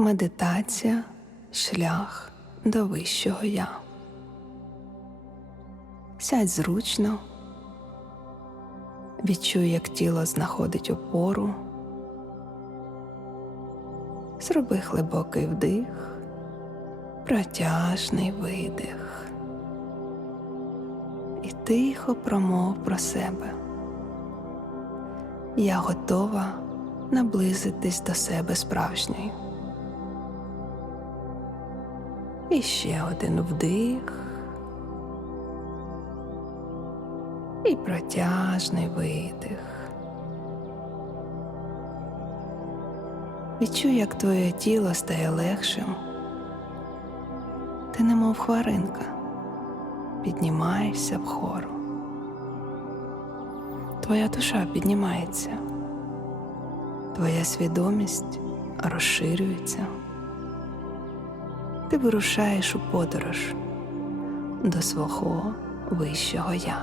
Медитація шлях до вищого я. Сядь зручно, відчуй, як тіло знаходить опору. Зроби глибокий вдих, протяжний видих. І тихо промов про себе. Я готова наблизитись до себе справжньої. І ще один вдих. І протяжний видих. Відчуй, як твоє тіло стає легшим. Ти немов хваринка, піднімаєшся вгору. Твоя душа піднімається, твоя свідомість розширюється. Ти вирушаєш у подорож до свого вищого я.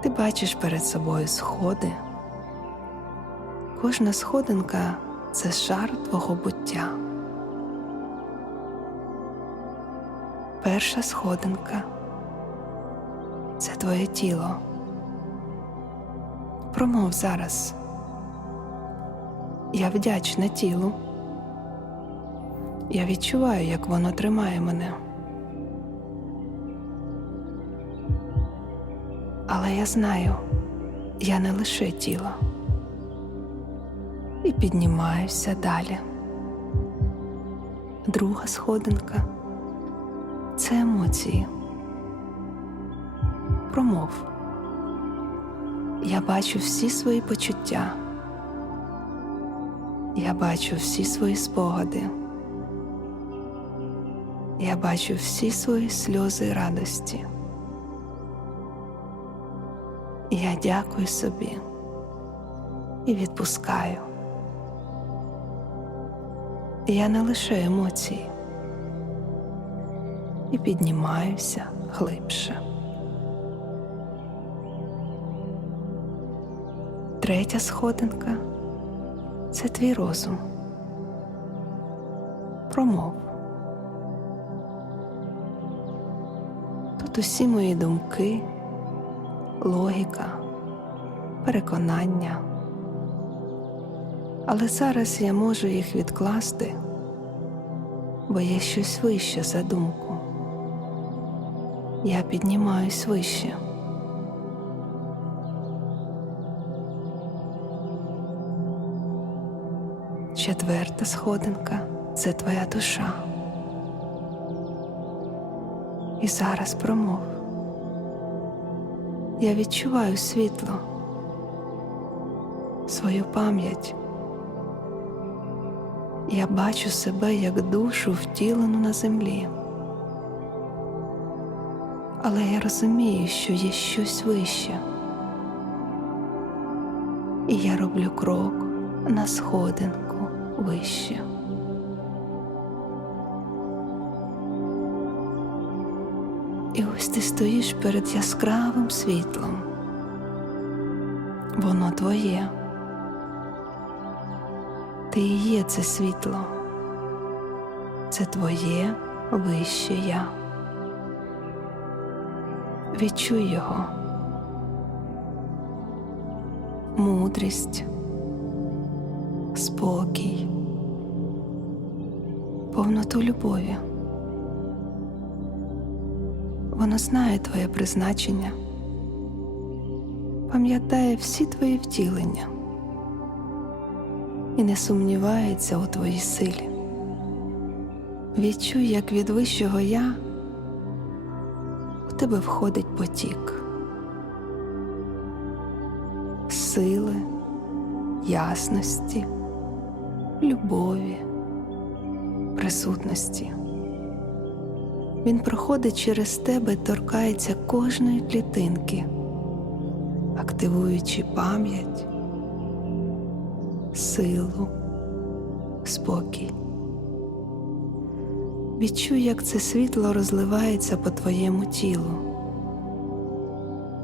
Ти бачиш перед собою сходи. Кожна сходинка це шар твого буття. Перша сходинка це твоє тіло. Промов зараз. Я вдячна тілу. Я відчуваю, як воно тримає мене. Але я знаю, я не лише тіло. І піднімаюся далі. Друга сходинка це емоції. Промов. Я бачу всі свої почуття. Я бачу всі свої спогади. Я бачу всі свої сльози радості. Я дякую собі і відпускаю. Я не лише емоції і піднімаюся глибше. Третя сходинка це твій розум. Промов. Тут усі мої думки, логіка, переконання. Але зараз я можу їх відкласти, бо є щось вище за думку. Я піднімаюсь вище. Четверта сходинка це твоя душа. І зараз промов. Я відчуваю світло, свою пам'ять. Я бачу себе як душу втілену на землі. Але я розумію, що є щось вище. І я роблю крок на сходинку вище. І ось ти стоїш перед яскравим світлом. Воно твоє. Ти і є це світло. Це твоє вище я. Відчуй його. Мудрість, спокій, повноту любові. Воно знає твоє призначення, пам'ятає всі твої втілення і не сумнівається у твоїй силі. Відчуй, як від вищого я у тебе входить потік сили, ясності, любові, присутності. Він проходить через тебе, торкається кожної клітинки, активуючи пам'ять, силу, спокій. Відчуй, як це світло розливається по твоєму тілу,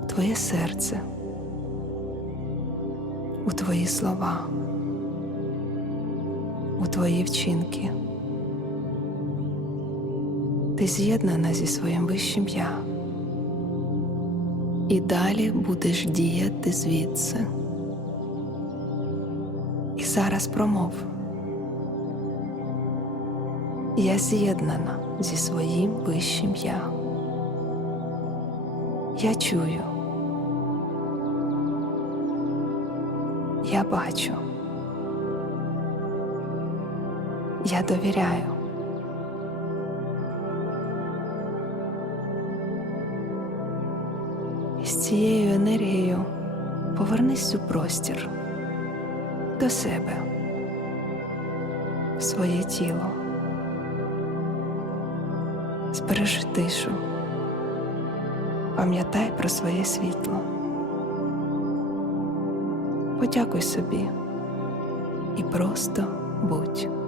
твоє серце, у твої слова, у твої вчинки. Ти з'єднана зі своїм вищим я. І далі будеш діяти звідси. І зараз промов. Я з'єднана зі своїм вищим я. Я чую. Я бачу. Я довіряю. І з цією енергією повернись у простір до себе, в своє тіло. Збережи тишу. Пам'ятай про своє світло. Подякуй собі і просто будь.